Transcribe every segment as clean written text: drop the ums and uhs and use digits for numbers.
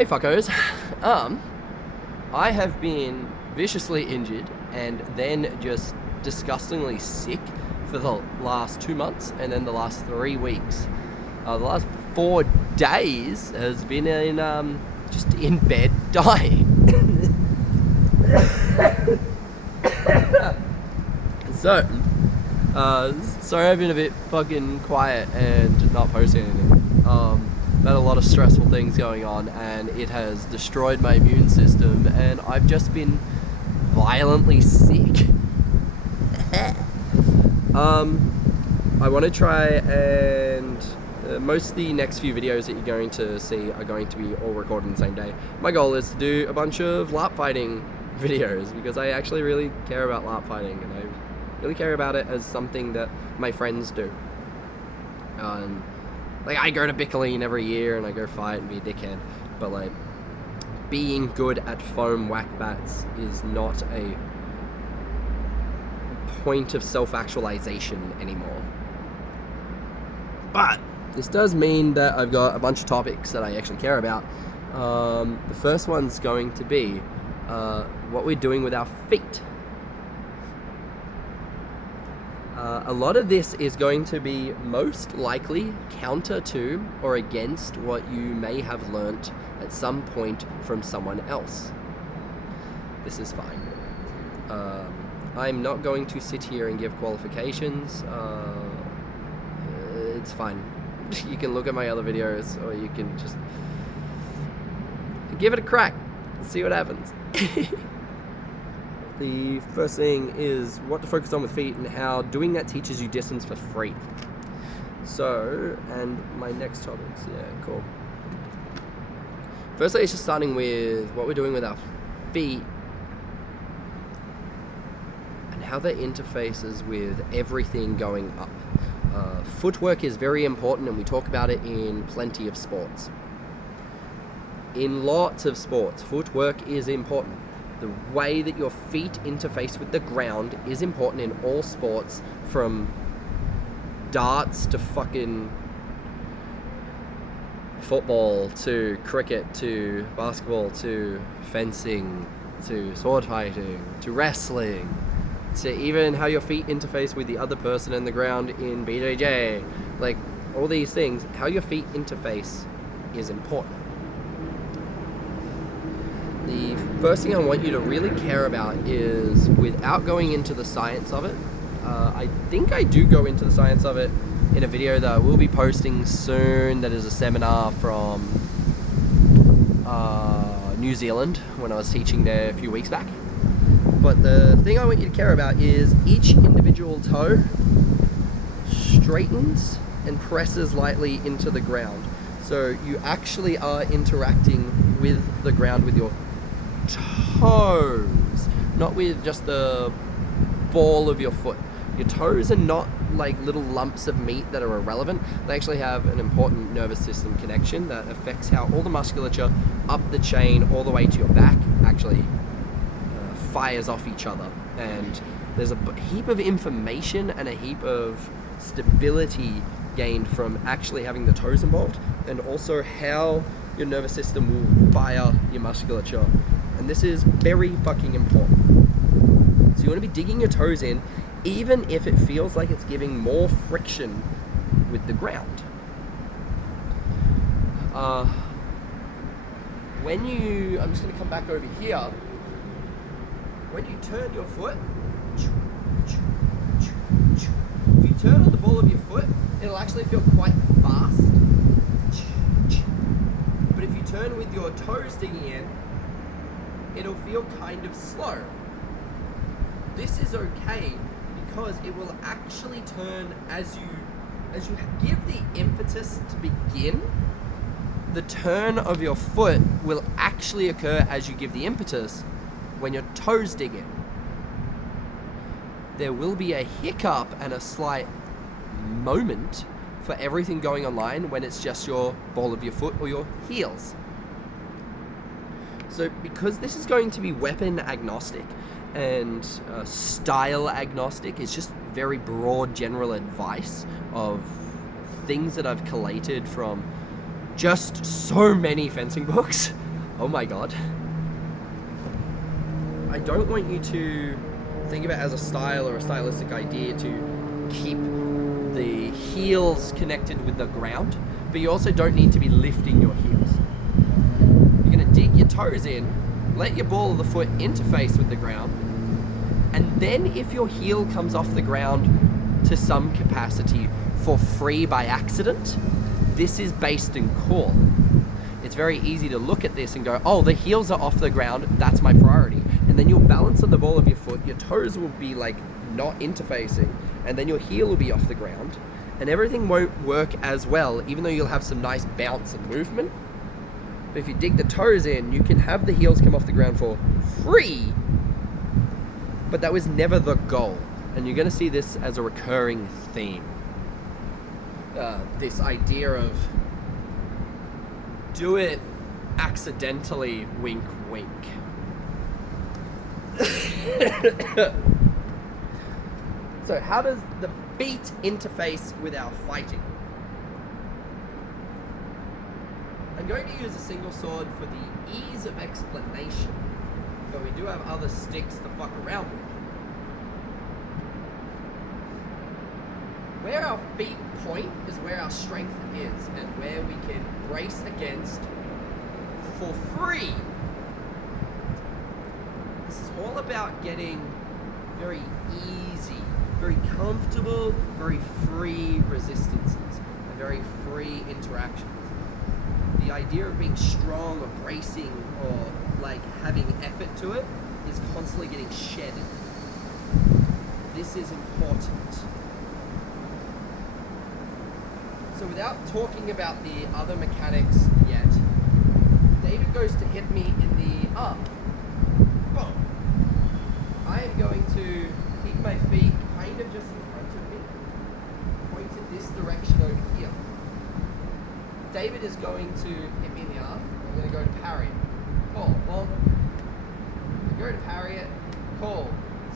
Hey fuckos. I have been viciously injured and then just disgustingly sick for the last 2 months and then the last 3 weeks. The last 4 days has been in just in bed dying. So, sorry I've been a bit fucking quiet and not posting anything. I've had a lot of stressful things going on and it has destroyed my immune system and I've just been violently sick. I want to try and most of the next few videos that you're going to see are going to be all recorded on the same day. My goal is to do a bunch of LARP fighting videos because I actually really care about LARP fighting and I really care about it as something that my friends do. Like, I go to Bickerleen every year and I go fight and be a dickhead, but like, being good at foam whack bats is not a point of self-actualization anymore. But this does mean that I've got a bunch of topics that I actually care about. The first one's going to be what we're doing with our feet. A lot of this is going to be most likely counter to or against what you may have learnt at some point from someone else. This is fine. I'm not going to sit here and give qualifications. It's fine. You can look at my other videos or you can just give it a crack, see what happens. The first thing is what to focus on with feet and how doing that teaches you distance for free. So, and my next topics, yeah, cool. Firstly, it's just starting with what we're doing with our feet and how that interfaces with everything going up. Footwork is very important and we talk about it in plenty of sports. In lots of sports, footwork is important. The way that your feet interface with the ground is important in all sports, from darts to fucking football to cricket to basketball to fencing to sword fighting to wrestling to even how your feet interface with the other person in the ground in BJJ. Like, all these things, how your feet interface is important. The first thing I want you to really care about is, without going into the science of it, I think I do go into the science of it in a video that I will be posting soon, that is a seminar from New Zealand when I was teaching there a few weeks back. But the thing I want you to care about is each individual toe straightens and presses lightly into the ground. So you actually are interacting with the ground with your toes, not with just the ball of your foot. Your toes are not like little lumps of meat that are irrelevant. They actually have an important nervous system connection that affects how all the musculature up the chain all the way to your back actually fires off each other. And there's a heap of information and a heap of stability gained from actually having the toes involved, and also how your nervous system will fire your musculature. And this is very fucking important. So you want to be digging your toes in, even if it feels like it's giving more friction with the ground. I'm just going to come back over here. When you turn your foot, if you turn on the ball of your foot, it'll actually feel quite fast. But if you turn with your toes digging in, it'll feel kind of slow. This is okay because it will actually turn as you give the impetus to begin. The turn of your foot will actually occur as you give the impetus when your toes dig in. There will be a hiccup and a slight moment for everything going online when it's just your ball of your foot or your heels. So because this is going to be weapon agnostic and style agnostic, it's just very broad general advice of things that I've collated from just so many fencing books oh my God. I don't want you to think of it as a style or a stylistic idea to keep the heels connected with the ground, but you also don't need to be lifting your heels. You're gonna dig your toes in, let your ball of the foot interface with the ground, and then if your heel comes off the ground to some capacity for free by accident, this is based in core. It's very easy to look at this and go, oh, the heels are off the ground, that's my priority. And then you'll balance on the ball of your foot, your toes will be like not interfacing, and then your heel will be off the ground, and everything won't work as well, even though you'll have some nice bounce and movement. But if you dig the toes in, you can have the heels come off the ground for free, but that was never the goal. And you're gonna see this as a recurring theme. This idea of do it accidentally, wink, wink. So how does the feet interface with our fighting? I'm going to use a single sword for the ease of explanation, but we do have other sticks to fuck around with. Where our feet point is where our strength is, and where we can brace against for free. This is all about getting very easy, very comfortable, very free resistances, and very free interactions. The idea of being strong or bracing or like having effort to it is constantly getting shedded. This is important. So without talking about the other mechanics yet, David goes to hit me in the arm. Boom. I am going to keep my feet kind of just in front of me, pointed this direction over here. David is going to hit me in the arm. I'm going to go to parry it. Cool. Well, I go to parry it. Cool.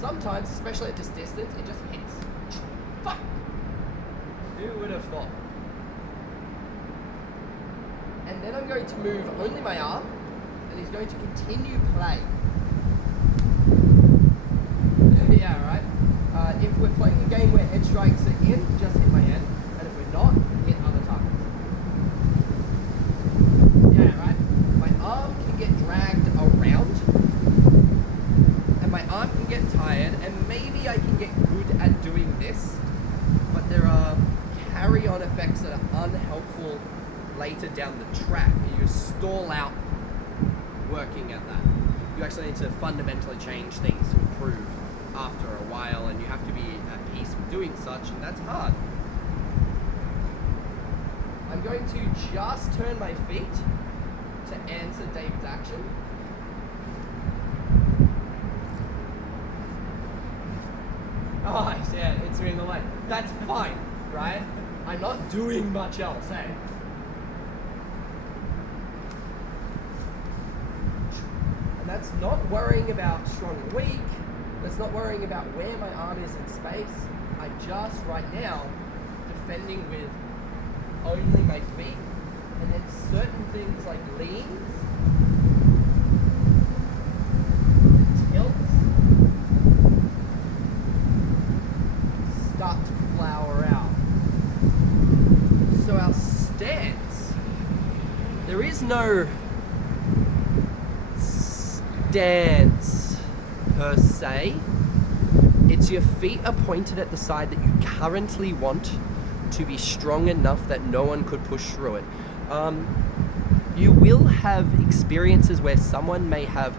Sometimes, especially at this distance, it just hits. Fuck! Who would have thought? And then I'm going to move only my arm, and he's going to continue play. Yeah, right? If we're playing a game where head strikes are in, just hit my head, and if we're not, hit other targets. Yeah, right? My arm can get dragged around, and my arm can get tired, and maybe I can get good at doing this, but there are carry-on effects that are unhelpful later down the track. You stall out working at that. You actually need to fundamentally change things to improve after a while, and you have to be at peace with doing such, and that's hard. I'm going to just turn my feet to answer David's action. Oh, yeah, it's in the lane. That's fine, right? I'm not doing much else, eh? And that's not worrying about strong and weak. That's not worrying about where my arm is in space. I'm just, right now, defending with only my feet. And then certain things like leans, tilts, start to flower out. So our stance, there is no stance per se. It's your feet are pointed at the side that you currently want to be strong enough that no one could push through it. You will have experiences where someone may have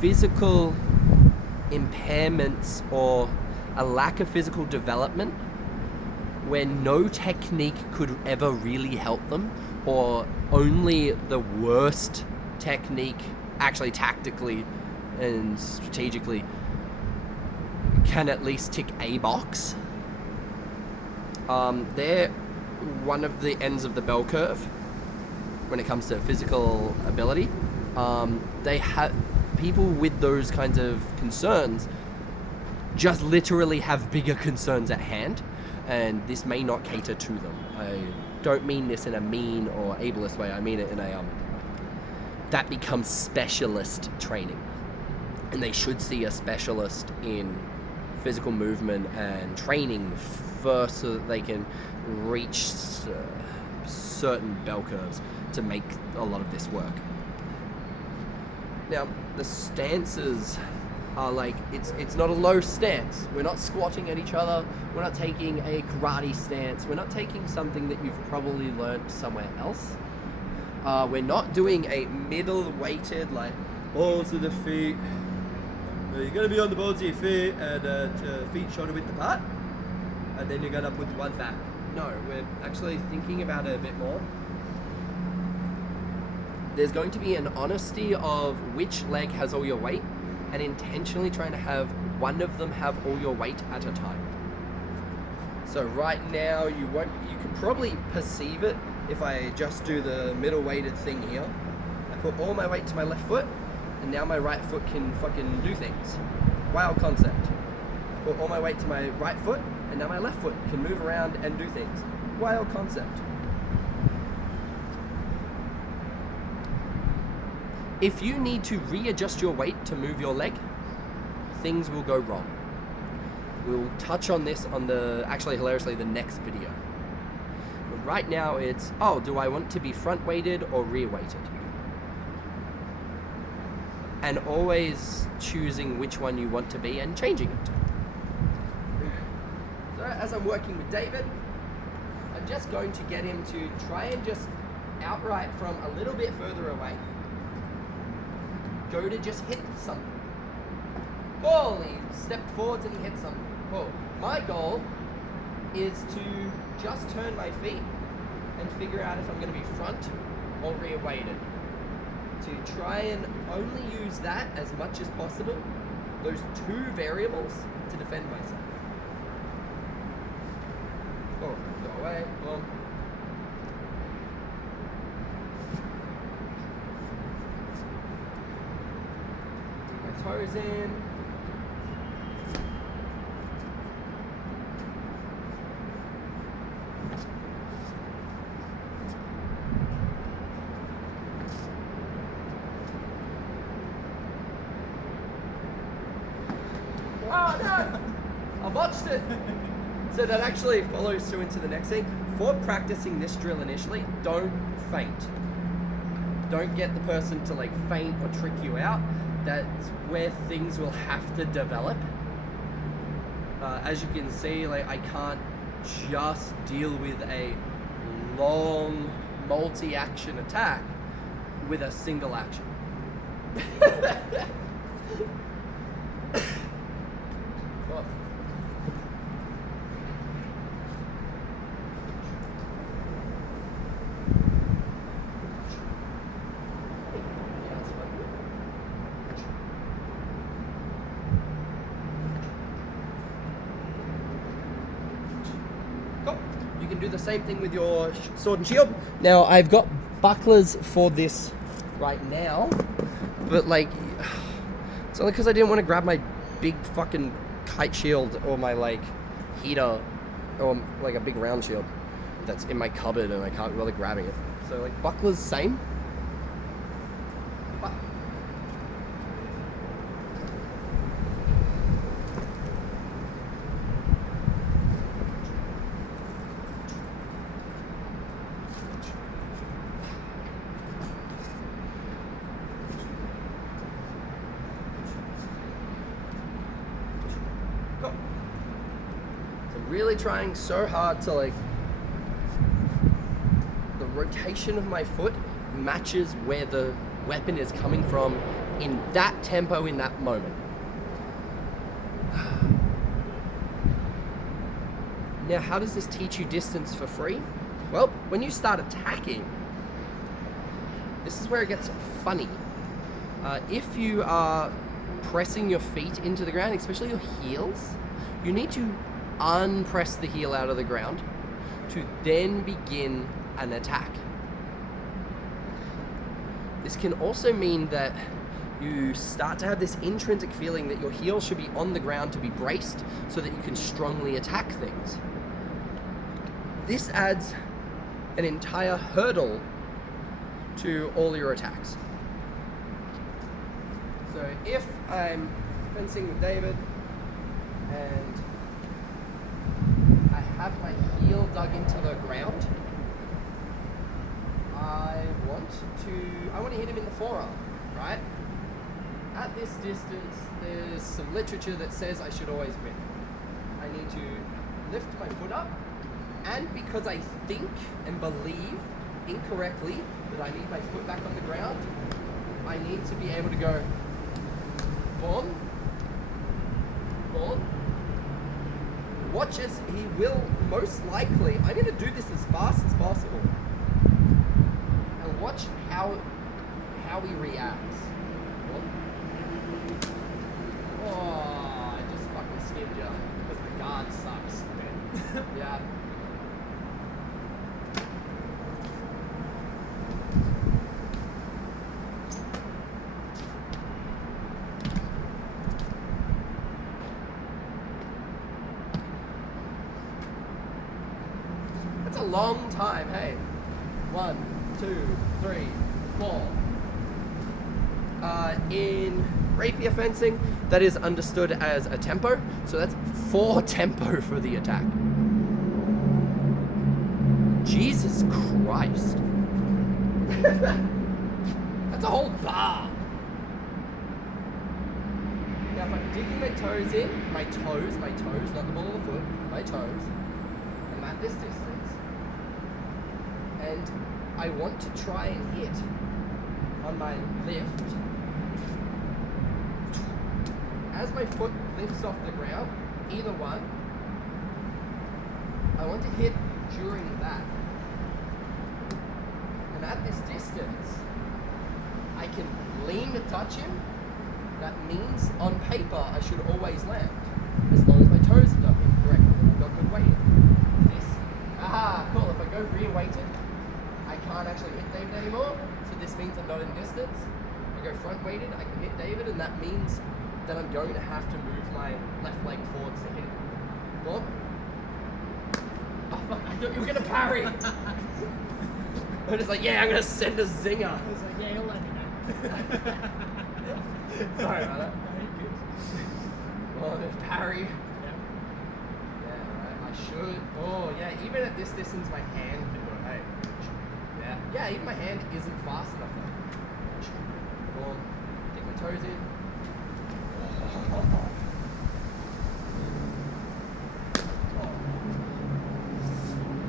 physical impairments or a lack of physical development where no technique could ever really help them, or only the worst technique, actually tactically and strategically, can at least tick a box. They're one of the ends of the bell curve when it comes to physical ability. They have people with those kinds of concerns just literally have bigger concerns at hand, and this may not cater to them. I don't mean this in a mean or ableist way. I mean it in a that becomes specialist training. And they should see a specialist in physical movement and training first so that they can reach certain bell curves to make a lot of this work. Now, the stances are like, it's not a low stance. We're not squatting at each other. We're not taking a karate stance. We're not taking something that you've probably learned somewhere else. We're not doing a middle weighted, like, balls to the feet. You're going to be on the balls of your feet and feet shoulder width apart. And then you're going to put one back. No, we're actually thinking about it a bit more. There's going to be an honesty of which leg has all your weight, and intentionally trying to have one of them have all your weight at a time. So right now you can probably perceive it if I just do the middle weighted thing here. I put all my weight to my left foot, and now my right foot can fucking do things. Wild concept. I put all my weight to my right foot, and now my left foot can move around and do things. Wild concept. If you need to readjust your weight to move your leg, things will go wrong. We'll touch on this on actually hilariously, the next video. But right now it's, do I want to be front weighted or rear weighted? And always choosing which one you want to be and changing it. So as I'm working with David, I'm just going to get him to try and just outright from a little bit further away, go to just hit something. Cool, he stepped forwards and he hit something. Cool. My goal is to just turn my feet and figure out if I'm going to be front or rear weighted. To try and only use that as much as possible, those two variables, to defend myself. Cool, go away, boom. Toes in. Oh no! I botched it! So that actually follows through into the next thing. For practicing this drill initially, don't faint. Don't get the person to like faint or trick you out. That's where things will have to develop. As you can see, like I can't just deal with a long multi-action attack with a single action. Oh. You can do the same thing with your sword and shield. Now I've got bucklers for this right now, but like it's only because I didn't want to grab my big fucking kite shield or my like heater or like a big round shield that's in my cupboard and I can't bother grabbing it. So like bucklers, same. Really trying so hard to like the rotation of my foot matches where the weapon is coming from in that tempo in that moment. Now how does this teach you distance for free? Well, when you start attacking, this is where it gets funny. If you are pressing your feet into the ground, especially your heels, you need to unpress the heel out of the ground to then begin an attack. This can also mean that you start to have this intrinsic feeling that your heel should be on the ground to be braced so that you can strongly attack things. This adds an entire hurdle to all your attacks. So if I'm fencing with David and I have my heel dug into the ground, I want to hit him in the forearm, right? At this distance, there's some literature that says I should always win. I need to lift my foot up, and because I think and believe incorrectly that I need my foot back on the ground, I need to be able to go boom, boom. Watch as he will most likely, I'm going to do this as fast as possible. And watch how he reacts. Oh, I just fucking skimmed you because the guard sucks. Yeah. That's a long time, hey. 1, 2, 3, 4. In rapier fencing, that is understood as a tempo, so that's 4 tempo for the attack. Jesus Christ. That's a whole bar. Now if I'm digging my toes in, my toes, not the ball of the foot, my toes, I'm at this distance, and I want to try and hit on my lift. As my foot lifts off the ground, either one, I want to hit during that. And at this distance, I can lean to touch him. That means on paper I should always land, as long as my toes are dug in correctly and I've got good weight. Cool. If I go rear weighted, I can't actually hit David anymore, so this means I'm not in distance. If I go front weighted, I can hit David, and that means that I'm going to have to move my left leg forwards to hit him. Boom. Oh fuck, I thought you were going to parry. I'm just like, yeah, I'm going to send a zinger. I was like, yeah, you'll let me know. Sorry about that. Very good. Oh, there's parry. Yeah. Yeah, right, I should. Oh, yeah, even at this distance, my hand can do it, hey. Yeah, even my hand isn't fast enough though. Boom. Get my toes in.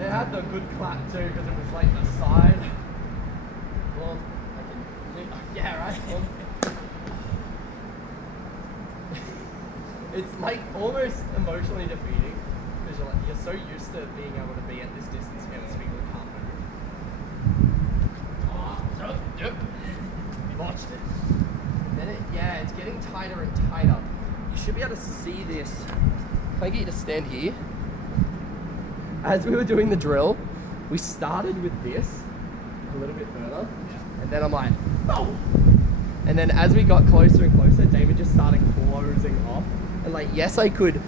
It had the good clap too because it was like the side. Well, I can. Yeah, right. It's like almost emotionally defeating because you're so used to being able to be at this distance against people who can't move. Oh, yep. You watched it. Then it's getting tighter and tighter. You should be able to see this. Can I get you to stand here? As we were doing the drill, we started with this a little bit further, and then I'm like, oh! And then as we got closer and closer, David just started closing off. And like, yes, I could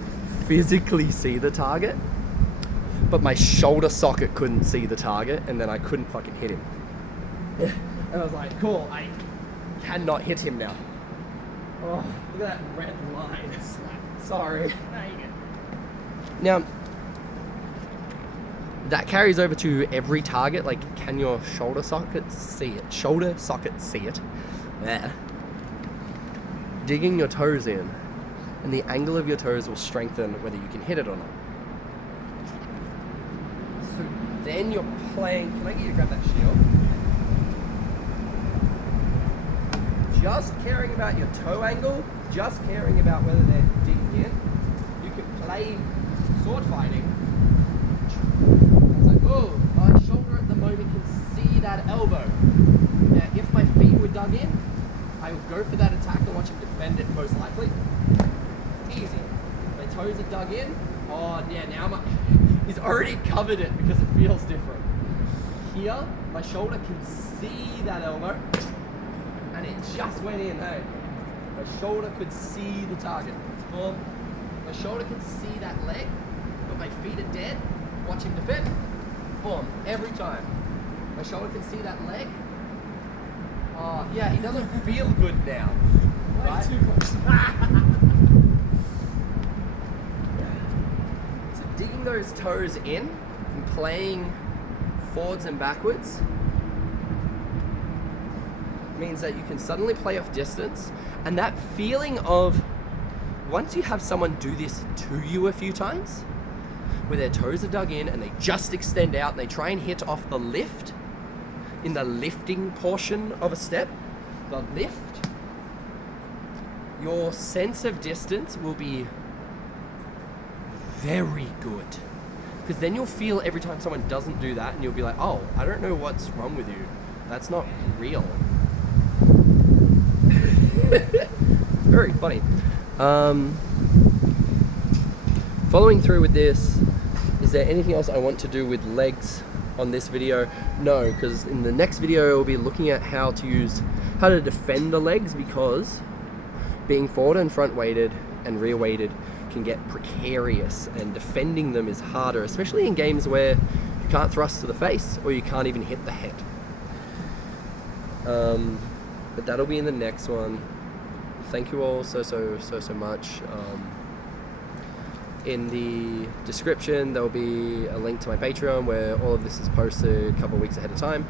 physically see the target, but my shoulder socket couldn't see the target, and then I couldn't fucking hit him. And I was like, cool, I cannot hit him now. Oh, look at that red line. Sorry. There you go. Now, that carries over to every target. Like, can your shoulder socket see it? Shoulder socket see it? There. Digging your toes in, and the angle of your toes will strengthen whether you can hit it or not. So then you're playing. Can I get you to grab that shield? Just caring about your toe angle, just caring about whether they're digging in. You can play sword fighting. It's like, oh, my shoulder at the moment can see that elbow. Now, if my feet were dug in, I would go for that attack and watch him defend it most likely. Easy. My toes are dug in. Oh, yeah, now he's already covered it because it feels different. Here, my shoulder can see that elbow. And it just went in, hey. My shoulder could see the target. Boom. My shoulder can see that leg, but my feet are dead. Watch him defend. Boom. Every time. My shoulder can see that leg. Oh, yeah, he doesn't feel good now. Right? Too close. So digging those toes in and playing forwards and backwards means that you can suddenly play off distance, and that feeling of once you have someone do this to you a few times where their toes are dug in and they just extend out and they try and hit off the lift in the lifting portion of a step, the lift, your sense of distance will be very good, because then you'll feel every time someone doesn't do that and you'll be like, oh, I don't know what's wrong with you, that's not real. Very funny. Following through with this, is there anything else I want to do with legs on this video? No, because in the next video we'll be looking at how to defend the legs, because being forward and front weighted and rear weighted can get precarious, and defending them is harder, especially in games where you can't thrust to the face or you can't even hit the head. But that'll be in the next one. Thank you all so much. In the description there'll be a link to my Patreon where all of this is posted a couple of weeks ahead of time.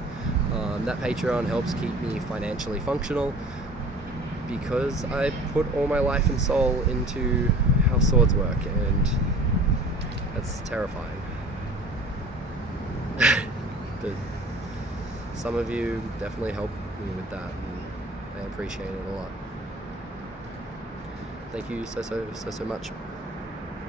That Patreon helps keep me financially functional, because I put all my life and soul into how swords work, and that's terrifying. But some of you definitely help me with that, and I appreciate it a lot. Thank you so much.